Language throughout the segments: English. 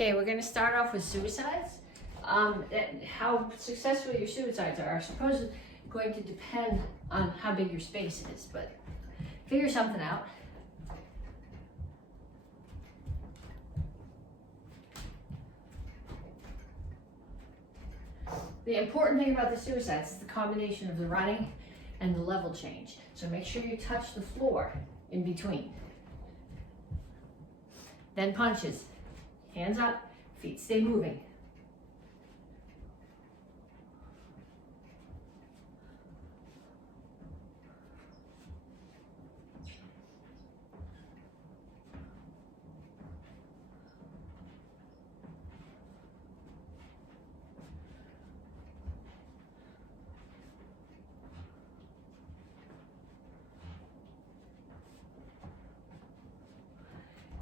Okay, we're going to start off with suicides. How successful your suicides are supposedly going to depend on how big your space is, but figure something out. The important thing about the suicides is the combination of the running and the level change. So make sure you touch the floor in between. Then punches. Hands up, feet stay moving.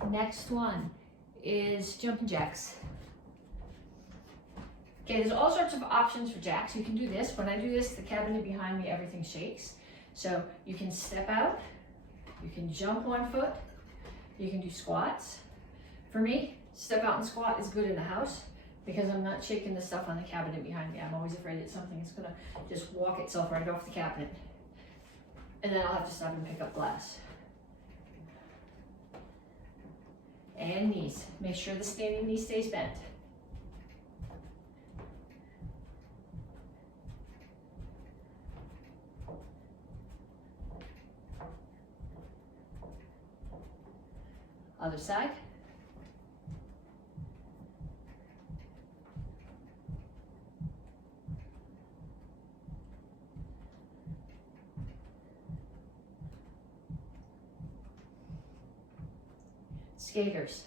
Next one is jumping jacks. Okay, there's all sorts of options for jacks. You can do this. When I do this, the cabinet behind me, everything shakes. So you can step out, you can jump 1 foot, you can do squats. For me, step out and squat is good in the house because I'm not shaking the stuff on the cabinet behind me. I'm always afraid that something is gonna just walk itself right off the cabinet. And then I'll have to stop and pick up glass. And knees. Make sure the standing knee stays bent. Other side. Skaters.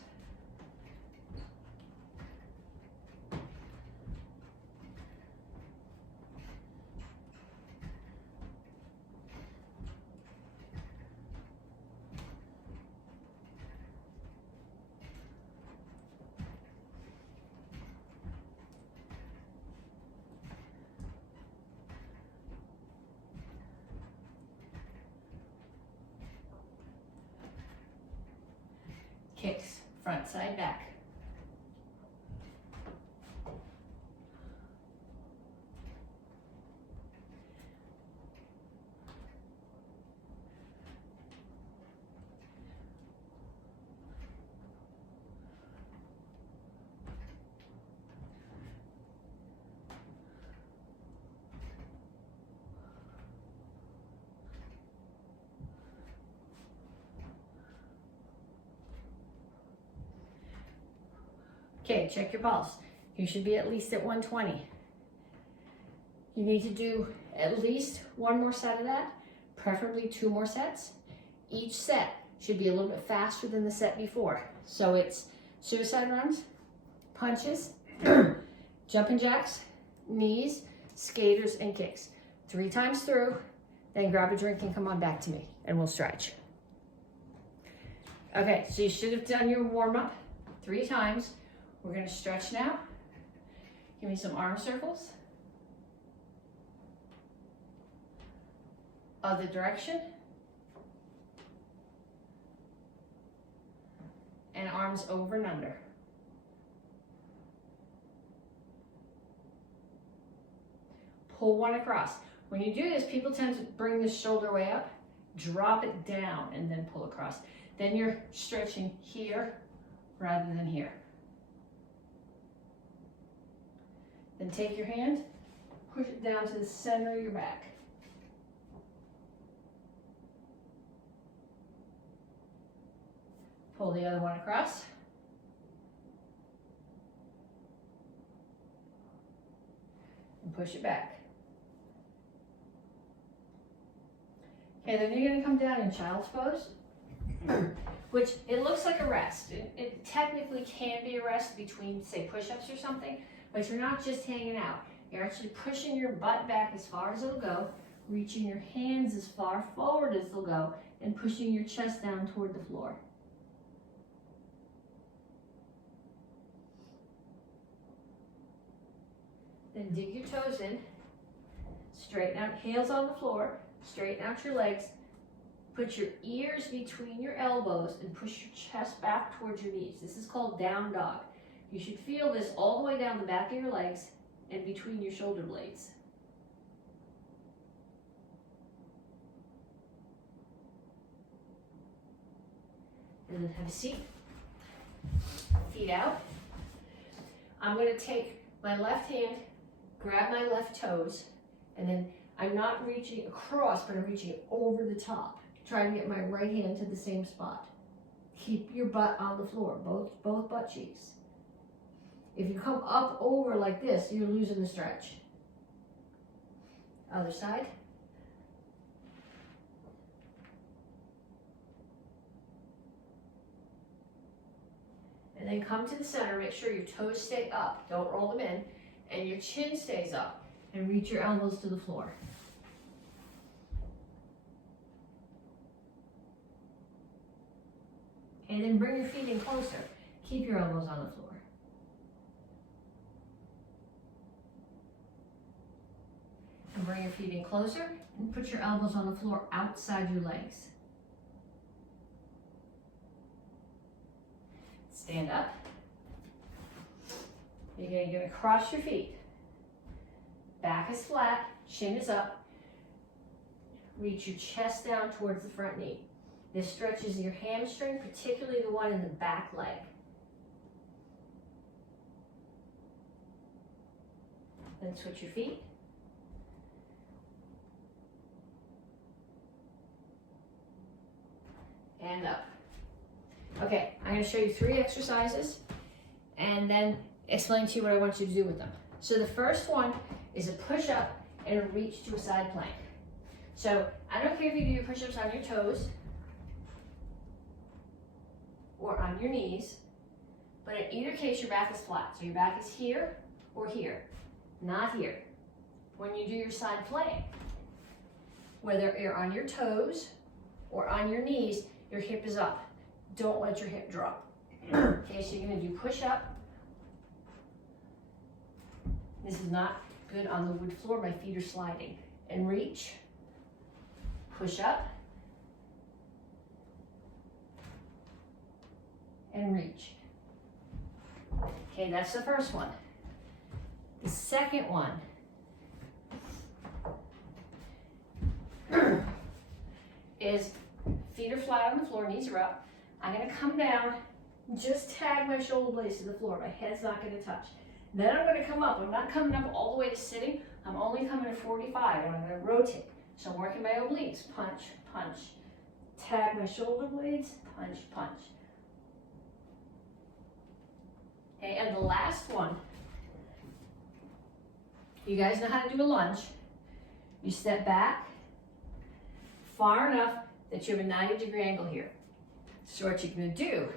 Kicks, front, side, back. Okay, check your pulse. You should be at least at 120. You need to do at least 1 more set of that, preferably 2 more sets. Each set should be a little bit faster than the set before. So it's suicide runs, punches, jumping jacks, knees, skaters, and kicks. 3 times through, then grab a drink and come on back to me, and we'll stretch. Okay, so you should have done your warm-up 3 times. We're going to stretch now. Give me some arm circles. Other direction. And arms over and under. Pull 1 across. When you do this, people tend to bring the shoulder way up, drop it down, and then pull across. Then you're stretching here rather than here. Then take your hand, push it down to the center of your back. Pull the other one across. And push it back. Okay, then you're going to come down in child's pose, which it looks like a rest. It technically can be a rest between, say, push-ups or something. But you're not just hanging out. You're actually pushing your butt back as far as it'll go, reaching your hands as far forward as they'll go, and pushing your chest down toward the floor. Then dig your toes in, straighten out, heels on the floor, straighten out your legs, put your ears between your elbows and push your chest back towards your knees. This is called down dog. You should feel this all the way down the back of your legs and between your shoulder blades. And then have a seat. Feet out. I'm going to take my left hand, grab my left toes, and then I'm not reaching across, but I'm reaching over the top. Trying to get my right hand to the same spot. Keep your butt on the floor, both butt cheeks. If you come up over like this, you're losing the stretch. Other side. And then come to the center, make sure your toes stay up, don't roll them in, and your chin stays up, and reach your elbows to the floor. And then bring your feet in closer. Keep your elbows on the floor. And bring your feet in closer and put your elbows on the floor outside your legs. Stand up. You're going to cross your feet. Back is flat, chin is up. Reach your chest down towards the front knee. This stretches your hamstring, particularly the one in the back leg. Then switch your feet. And up. Okay, I'm going to show you 3 exercises and then explain to you what I want you to do with them. So the first one is a push-up and a reach to a side plank. So I don't care if you do your push-ups on your toes or on your knees, but in either case your back is flat. So your back is here or here, not here. When you do your side plank, whether you're on your toes or on your knees, your hip is up. Don't let your hip drop. Okay, so you're going to do push-up. This is not good on the wood floor. My feet are sliding. And reach. Push up. And reach. Okay, that's the first one. The second one is feet are flat on the floor, knees are up. I'm going to come down, just tag my shoulder blades to the floor. My head's not going to touch. Then I'm going to come up. I'm not coming up all the way to sitting. I'm only coming to 45, and I'm going to rotate. So I'm working my obliques. Punch, punch. Tag my shoulder blades. Punch, punch. Okay, and the last one, you guys know how to do a lunge. You step back far enough that you have a 90-degree angle here. So what you're going to do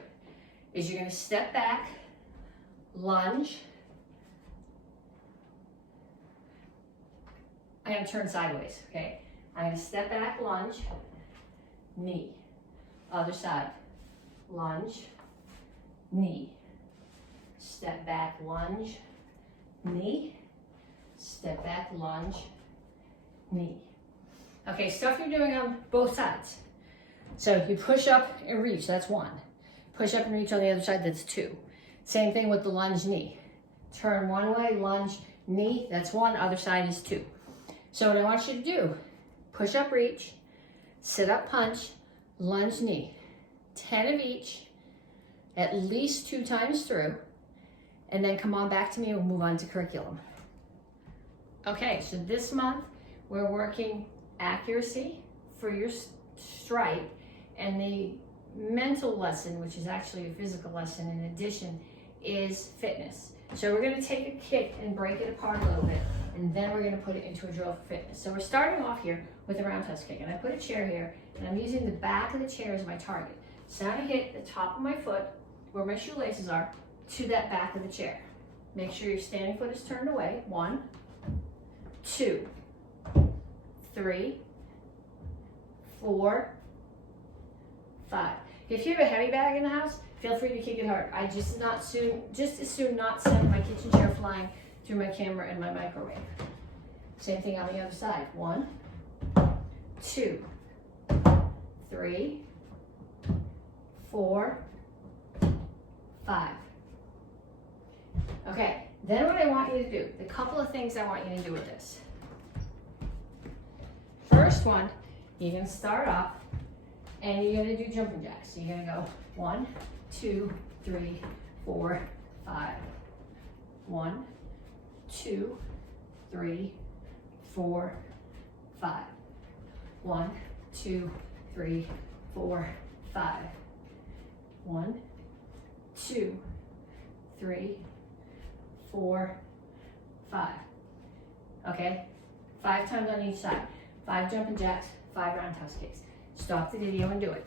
is you're going to step back, lunge. I'm going to turn sideways, okay? I'm going to step back, lunge, knee. Other side, lunge, knee. Step back, lunge, knee. Step back, lunge, knee. Okay, stuff you're doing on both sides. So you push up and reach, that's 1. Push up and reach on the other side, that's 2. Same thing with the lunge knee. Turn one way, lunge, knee, that's 1, other side is 2. So what I want you to do, push up, reach, sit up, punch, lunge, knee. 10 of each, at least 2 times through, and then come on back to me and we'll move on to curriculum. Okay, so this month we're working accuracy for your strike, and the mental lesson, which is actually a physical lesson in addition, is fitness. So we're going to take a kick and break it apart a little bit, and then we're going to put it into a drill for fitness. So we're starting off here with a roundhouse kick, and I put a chair here, and I'm using the back of the chair as my target. So I'm going to hit the top of my foot, where my shoelaces are, to that back of the chair. Make sure your standing foot is turned away. 1, 2, 3, 4, 5. If you have a heavy bag in the house, feel free to kick it hard. I just as soon not send my kitchen chair flying through my camera and my microwave. Same thing on the other side. 1, 2, 3, 4, 5. Okay, then what I want you to do, the couple of things I want you to do with this. First one, you're gonna start off and you're gonna do jumping jacks. So you're gonna go 1, 2, 3, 4, 5. 1, 2, 3, 4, 5. 1, 2, 3, 4, 5. 1, 2, 3, 4, 5. Okay, 5 times on each side. 5 jumping jacks, 5 roundhouse kicks. Stop the video and do it.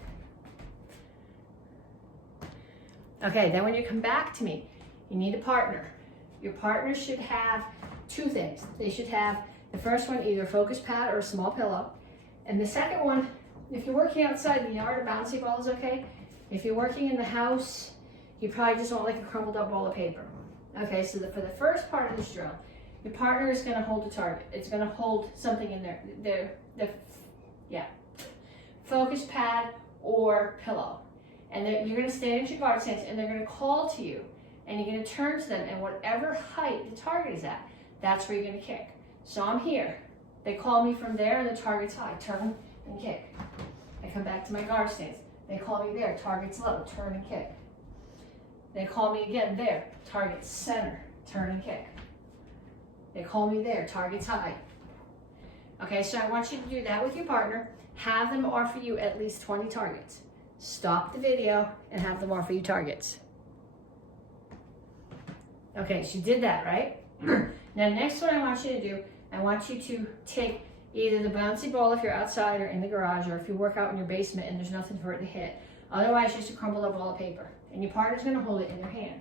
Okay, then when you come back to me, you need a partner. Your partner should have 2 things. They should have the first one, either a focus pad or a small pillow. And the second one, if you're working outside in the yard, a bouncy ball is okay. If you're working in the house, you probably just want like a crumpled up roll of paper. Okay, so for the first part of this drill, your partner is going to hold a target. It's going to hold something in their focus pad or pillow. And you're going to stand at your guard stance and they're going to call to you. And you're going to turn to them, and whatever height the target is at, that's where you're going to kick. So I'm here. They call me from there and the target's high. Turn and kick. I come back to my guard stance. They call me there. Target's low. Turn and kick. They call me again there. Target's center. Turn and kick. They call me there. Target's high. Okay, so I want you to do that with your partner. Have them offer you at least 20 targets. Stop the video and have them offer you targets. Okay, so you did that, right? Now, next one I want you to do, I want you to take either the bouncy ball if you're outside or in the garage, or if you work out in your basement and there's nothing for it to hit. Otherwise, just a crumpled up ball of paper. And your partner's gonna hold it in their hand.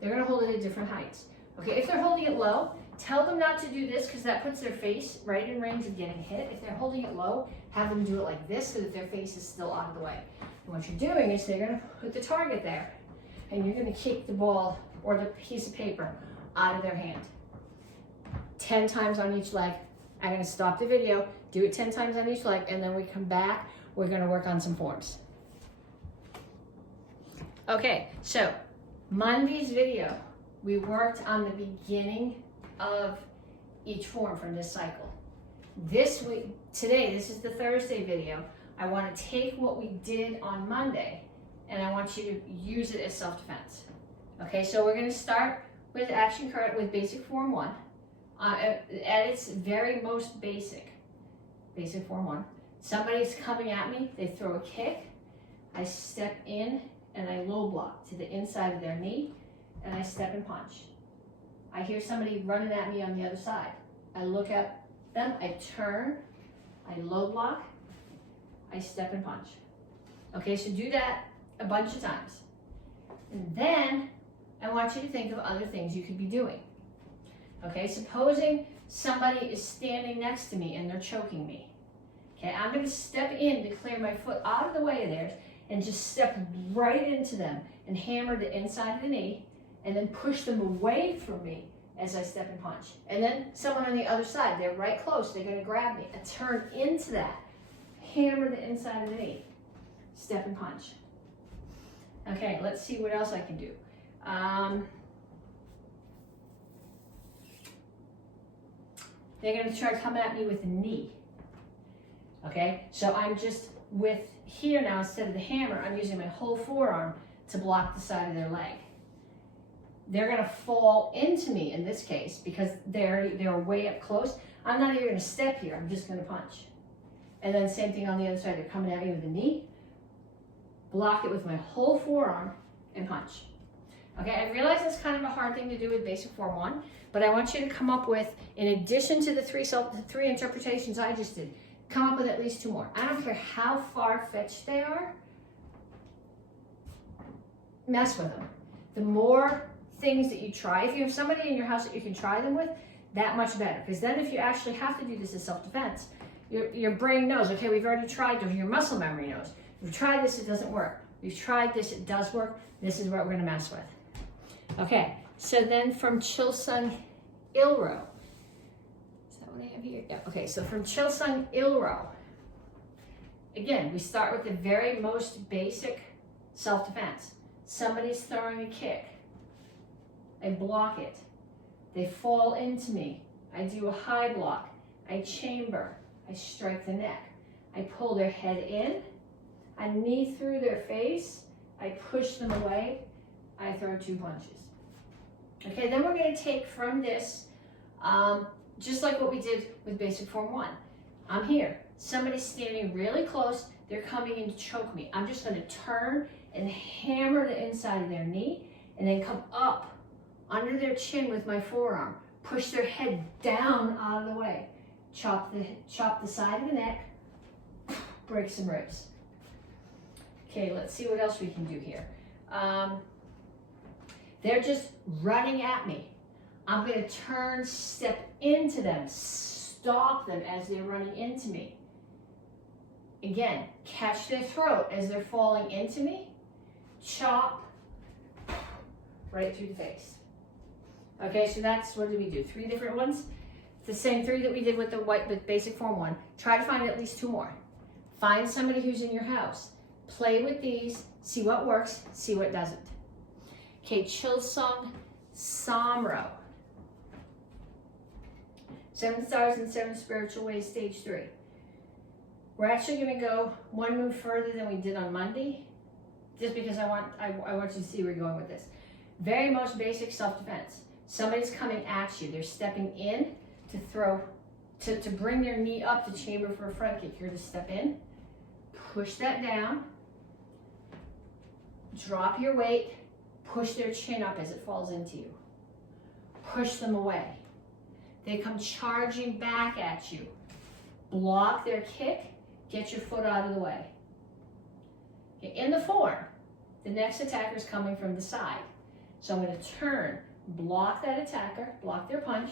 They're gonna hold it at different heights. Okay, if they're holding it low, tell them not to do this because that puts their face right in range of getting hit. If they're holding it low, have them do it like this so that their face is still out of the way. And what you're doing is they're gonna put the target there and you're gonna kick the ball or the piece of paper out of their hand. 10 times on each leg. I'm gonna stop the video, do it 10 times on each leg, and then we come back, we're gonna work on some forms. Okay, so Monday's video, we worked on the beginning of each form from this cycle. This week, today, this is the Thursday video. I wanna take what we did on Monday, and I want you to use it as self-defense. Okay, so we're gonna start with action card with basic form 1. At its very most basic form 1. Somebody's coming at me, they throw a kick, I step in and I low block to the inside of their knee and I step and punch. I hear somebody running at me on the other side. I look at them, I turn, I low block, I step and punch. Okay, so do that a bunch of times. And then I want you to think of other things you could be doing. Okay, supposing somebody is standing next to me and they're choking me. Okay, I'm going to step in to clear my foot out of the way of theirs and just step right into them and hammer the inside of the knee and then push them away from me as I step and punch. And then someone on the other side, they're right close, they're going to grab me and turn into that. Hammer the inside of the knee. Step and punch. Okay, let's see what else I can do. They're going to try to come at me with the knee. Okay, so I'm just with here now, instead of the hammer, I'm using my whole forearm to block the side of their leg. They're going to fall into me in this case because they're way up close. I'm not even going to step here, I'm just going to punch. And then same thing on the other side, they're coming at me with the knee, block it with my whole forearm, and punch. Okay, I realize it's kind of a hard thing to do with basic form 1, but I want you to come up with, in addition to the three interpretations I just did, come up with at least 2 more. I don't care how far-fetched they are, mess with them. The more things that you try, if you have somebody in your house that you can try them with, that much better. Because then if you actually have to do this as self-defense, your brain knows, okay, we've already tried this, your muscle memory knows. We've tried this, it doesn't work. We've tried this, it does work. This is what we're gonna mess with. Okay, so then from Chilsung Ilro. Is that what I have here? Yeah, okay, so from Chilsung Ilro, again, we start with the very most basic self-defense. Somebody's throwing a kick. I block it. They fall into me. I do a high block. I chamber. I strike the neck. I pull their head in. I knee through their face. I push them away. I throw 2 punches. Okay, then we're going to take from this, just like what we did with basic form 1. I'm here. Somebody's standing really close. They're coming in to choke me. I'm just going to turn and hammer the inside of their knee and then come up under their chin with my forearm. Push their head down out of the way. Chop the side of the neck. Break some ribs. Okay, let's see what else we can do here. They're just running at me. I'm going to turn, step into them, stop them as they're running into me. Again, catch their throat as they're falling into me. Chop right through the face. Okay, so that's, what did we do? 3 different ones? The same 3 that we did with the basic form 1. Try to find at least 2 more. Find somebody who's in your house. Play with these, see what works, see what doesn't. Okay, Chilsung Samro. 7 stars and 7 spiritual ways, stage 3. We're actually going to go 1 move further than we did on Monday, just because I want you to see where we're going with this. Very most basic self-defense. Somebody's coming at you. They're stepping in to throw, to bring their knee up to chamber for a front kick. You're to step in, push that down, drop your weight, push their chin up as it falls into you. Push them away. They come charging back at you. Block their kick, get your foot out of the way. Okay, in the form, the next attacker is coming from the side. So I'm going to turn, block that attacker, block their punch,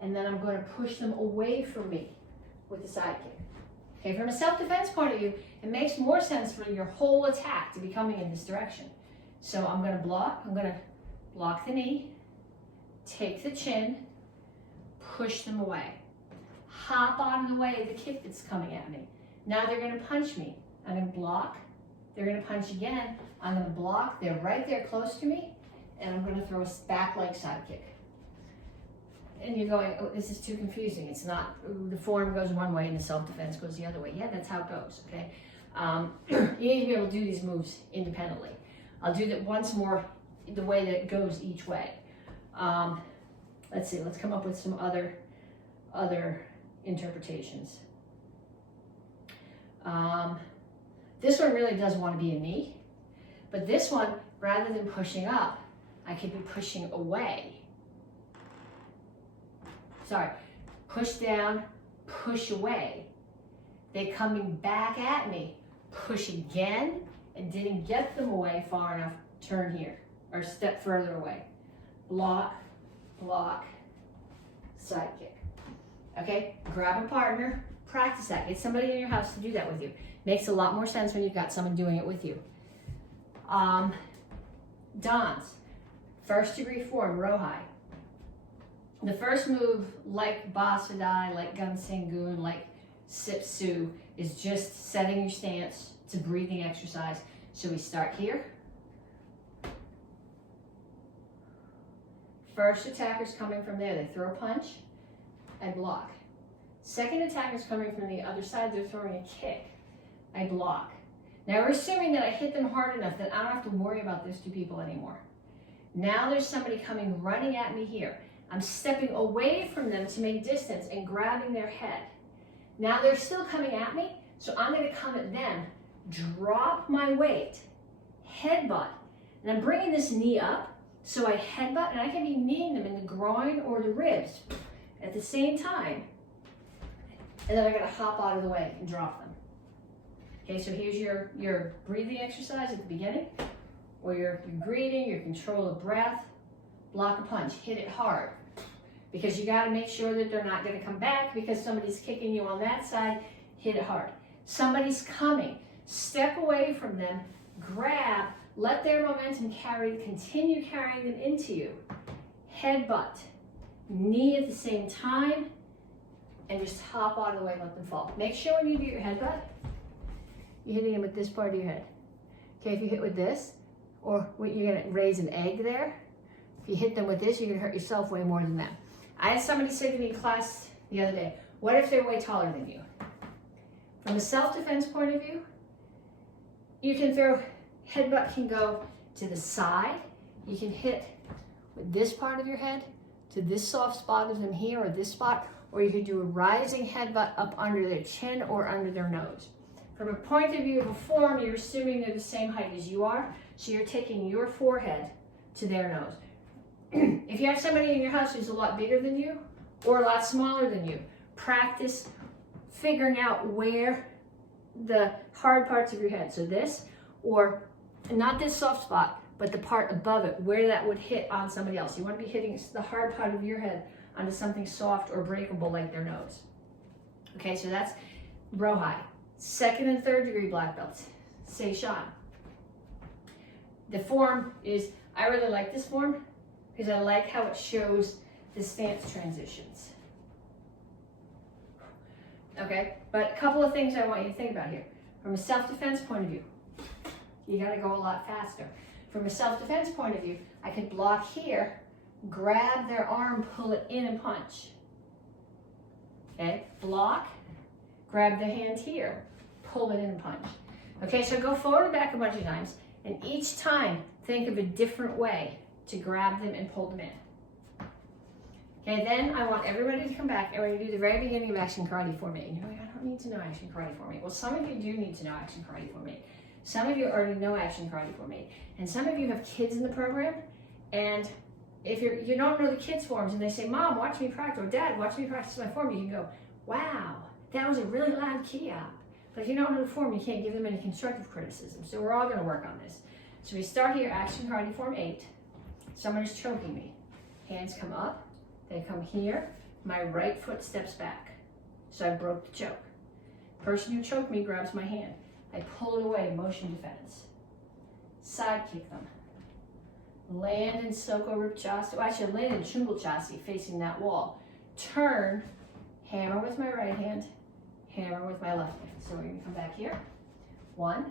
and then I'm going to push them away from me with the side kick. Okay, from a self-defense point of view, it makes more sense for your whole attack to be coming in this direction. So I'm going to block the knee, take the chin, push them away. Hop out of the way of the kick that's coming at me. Now they're going to punch me. I'm going to block. They're going to punch again. I'm going to block. They're right there close to me. And I'm going to throw a back leg side kick. And you're going, oh, this is too confusing. It's not, the form goes one way and the self-defense goes the other way. Yeah, that's how it goes, okay? You need to be able to do these moves independently. I'll do that once more the way that it goes each way. Let's see, let's come up with some other interpretations. This one really does want to be a knee, but this one, rather than pushing up, I could be pushing away. Sorry, push down, push away. They're coming back at me, push again, and didn't get them away far enough, turn here, or step further away. Block, block, side kick. Okay, grab a partner, practice that. Get somebody in your house to do that with you. Makes a lot more sense when you've got someone doing it with you. Dans, 1st degree form, Rohai. The first move, like Basadai, like Gunsengun, like Sipsu, is just setting your stance. It's a breathing exercise. So we start here. First attacker's coming from there. They throw a punch, I block. Second attacker's coming from the other side. They're throwing a kick, I block. Now we're assuming that I hit them hard enough that I don't have to worry about those 2 people anymore. Now there's somebody coming running at me here. I'm stepping away from them to make distance and grabbing their head. Now they're still coming at me, so I'm going to come at them, drop my weight, headbutt, and I'm bringing this knee up, so I headbutt, and I can be kneeing them in the groin or the ribs at the same time, and then I'm going to hop out of the way and drop them. Okay, so here's your breathing exercise at the beginning, where you're breathing, your control of breath, block a punch, hit it hard. Because you got to make sure that they're not going to come back because somebody's kicking you on that side, hit it hard. Somebody's coming, step away from them, grab, let their momentum continue carrying them into you. Headbutt, knee at the same time, and just hop out of the way and let them fall. Make sure when you do your headbutt, you're hitting them with this part of your head. Okay, if you hit with this, or you're gonna raise an egg there. If you hit them with this, you're gonna hurt yourself way more than them. I had somebody say to me in class the other day, what if they're way taller than you? From a self-defense point of view, you can throw, headbutt can go to the side. You can hit with this part of your head to this soft spot of them here or this spot, or you could do a rising headbutt up under their chin or under their nose. From a point of view of a form, you're assuming they're the same height as you are, so you're taking your forehead to their nose. If you have somebody in your house who's a lot bigger than you or a lot smaller than you, practice figuring out where the hard parts of your head, so this, or not this soft spot, but the part above it, where that would hit on somebody else. You want to be hitting the hard part of your head onto something soft or breakable like their nose. Okay, so that's row high. Second and third degree black belts, Seishan. The form is, I really like this form because I like how it shows the stance transitions. Okay, but a couple of things I want you to think about here. From a self-defense point of view, you gotta go a lot faster. From a self-defense point of view, I could block here, grab their arm, pull it in and punch. Okay, block, grab the hand here, pull it in and punch. Okay, so go forward and back a bunch of times, and each time think of a different way to grab them and pull them in. Okay, then I want everybody to come back and we're gonna do the very beginning of action karate form 8. You're like, I don't need to know action karate form 8. Well, some of you do need to know action karate form 8. Some of you already know action karate form 8. And some of you have kids in the program, and if you don't know the kids' forms and they say, Mom, watch me practice, or Dad, watch me practice my form, you can go, wow, that was a really loud key out. But if you don't know the form, you can't give them any constructive criticism. So we're all gonna work on this. So we start here, action karate form 8. Someone is choking me. Hands come up, they come here, my right foot steps back. So I broke the choke. Person who choked me grabs my hand. I pull it away, motion defense. Side kick them. Land in Soko Rip Chassi. Well, actually, land in Chungal Chassi facing that wall. Turn, hammer with my right hand, hammer with my left hand. So we're going to come back here. 1,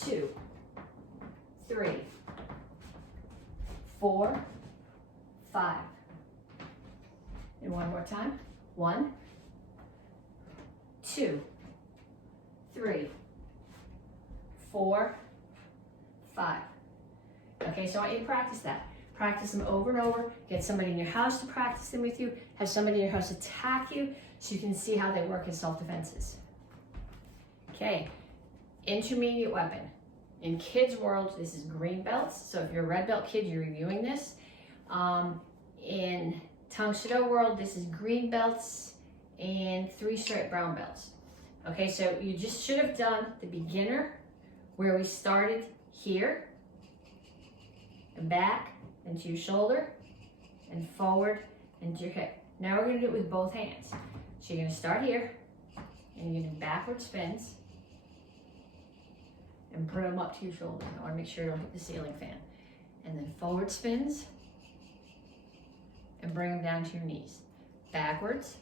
2, 3, 4, 5. And one more time. 1, 2, 3, 4, 5. Okay, so I want you to practice that. Practice them over and over. Get somebody in your house to practice them with you. Have somebody in your house attack you so you can see how they work as self-defenses. Okay, intermediate weapon. In kids' world, this is green belts. So if you're a red belt kid, you're reviewing this. In Tang Soo world, this is green belts and 3-stripe brown belts. Okay, so you just should have done the beginner where we started here and back and to your shoulder and forward and to your hip. Now we're going to do it with both hands. So you're going to start here and you're going to do backward spins and bring them up to your shoulder. I want to make sure you don't hit the ceiling fan. And then forward spins and bring them down to your knees. Backwards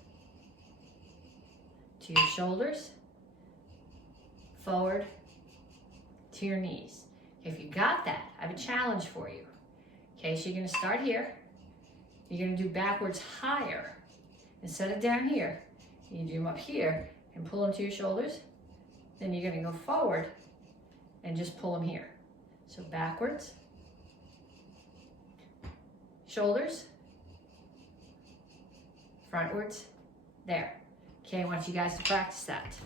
to your shoulders, forward to your knees. If you got that, I have a challenge for you. Okay, so you're going to start here. You're going to do backwards higher. Instead of down here, you do them up here and pull them to your shoulders. Then you're going to go forward and just pull them here. So backwards, shoulders, frontwards, there. Okay, I want you guys to practice that.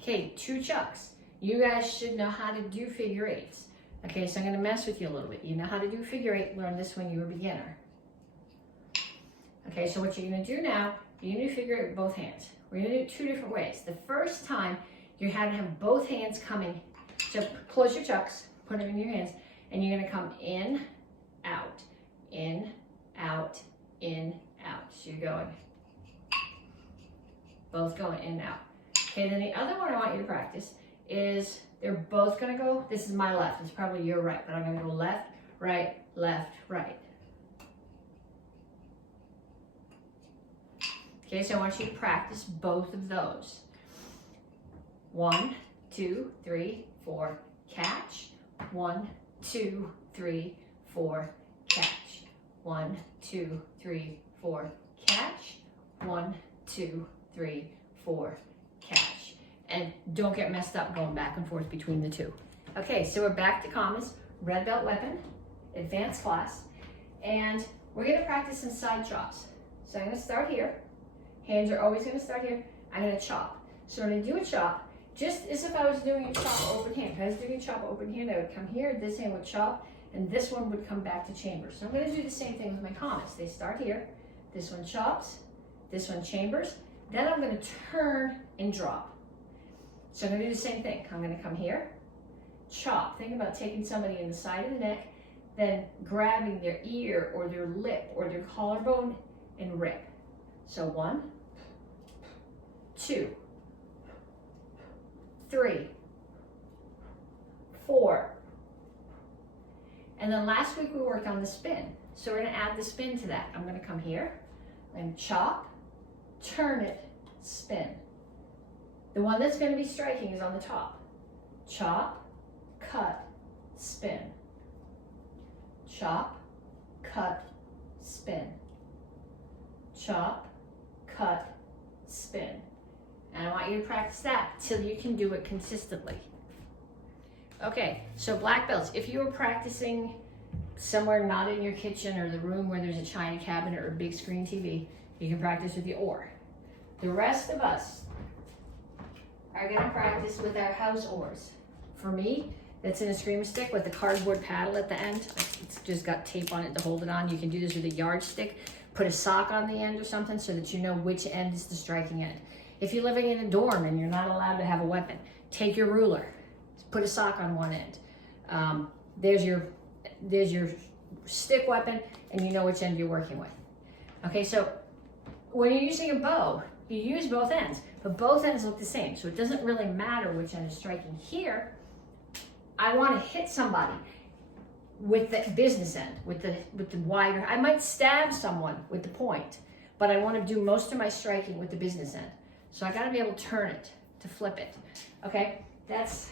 Okay, 2 chucks. You guys should know how to do figure 8s. Okay, so I'm going to mess with you a little bit. You know how to do figure 8, learn this when you were a beginner. Okay, so what you're going to do now, you're going to do figure 8 with both hands. We're going to do it 2 different ways. The first time, you're going to have both hands coming. So close your chucks, put them in your hands, and you're going to come in, out, in, out, in, out. So you're going, both going in and out. Okay, then the other one I want you to practice is they're both going to go, this is my left, it's probably your right, but I'm going to go left, right, left, right. Okay, so I want you to practice both of those. 1, 2, 3, 4, catch. 1, 2, 3, 4, catch. 1, 2, 3, 4, catch. 1, 2, 3, 4, catch. And don't get messed up going back and forth between the two. Okay, so we're back to commas, red belt weapon, advanced class, and we're gonna practice some side chops. So I'm gonna start here. Hands are always gonna start here. I'm gonna chop. So when I do a chop, just as if I was doing a chop open hand. If I was doing a chop open hand, I would come here, this hand would chop, and this one would come back to chambers. So I'm gonna do the same thing with my commas. They start here, this one chops, this one chambers, then I'm gonna turn and drop. So I'm gonna do the same thing. I'm gonna come here, chop. Think about taking somebody in the side of the neck, then grabbing their ear or their lip or their collarbone and rip. So 1, 2, 3, 4. And then last week we worked on the spin. So we're gonna add the spin to that. I'm gonna come here and chop, turn it, spin. The one that's gonna be striking is on the top. Chop, cut, spin. Chop, cut, spin. Chop, cut, spin. And I want you to practice that till you can do it consistently. Okay, so black belts, if you were practicing somewhere not in your kitchen or the room where there's a china cabinet or a big screen TV, you can practice with the oar. The rest of us are gonna practice with our house oars. For me, that's in a screamer stick with the cardboard paddle at the end. It's just got tape on it to hold it on. You can do this with a yardstick. Put a sock on the end or something so that you know which end is the striking end. If you're living in a dorm and you're not allowed to have a weapon, take your ruler, put a sock on one end. There's your stick weapon and you know which end you're working with. Okay, so when you're using a bow, you use both ends, but both ends look the same, so it doesn't really matter which end is striking. Here, I want to hit somebody with the business end, with the wider. I might stab someone with the point, but I want to do most of my striking with the business end. So I got to be able to turn it, to flip it. Okay, that's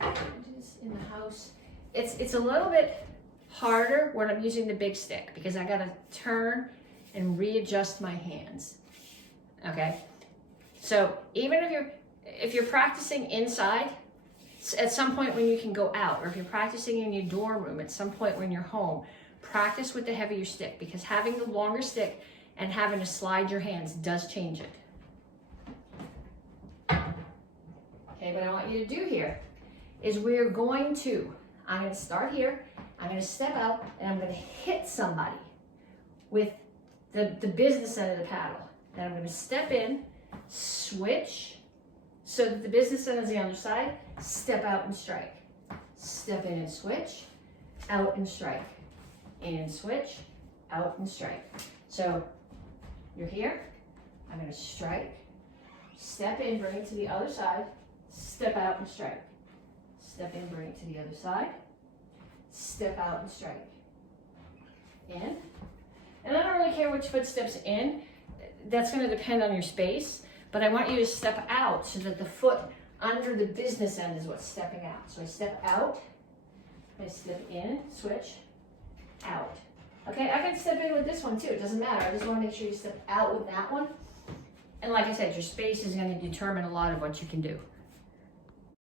in the house. It's a little bit harder when I'm using the big stick because I got to turn and readjust my hands. Okay, so even if you're practicing inside, at some point when you can go out, or if you're practicing in your dorm room, at some point when you're home, practice with the heavier stick because having the longer stick and having to slide your hands does change it. Okay, what I want you to do here is I'm going to start here, I'm going to step out, and I'm going to hit somebody with the business end of the paddle. Then I'm going to step in, switch, so that the business end is the other side, step out and strike. Step in and switch, out and strike. In and switch, out and strike. So you're here, I'm going to strike, step in, bring it to the other side, step out and strike. Step in, bring it to the other side, step out and strike. In. And I don't really care which foot steps in. That's going to depend on your space, but I want you to step out so that the foot under the business end is what's stepping out. So I step out, I step in, switch, out. Okay, I can step in with this one too, it doesn't matter. I just want to make sure you step out with that one. And like I said, your space is going to determine a lot of what you can do.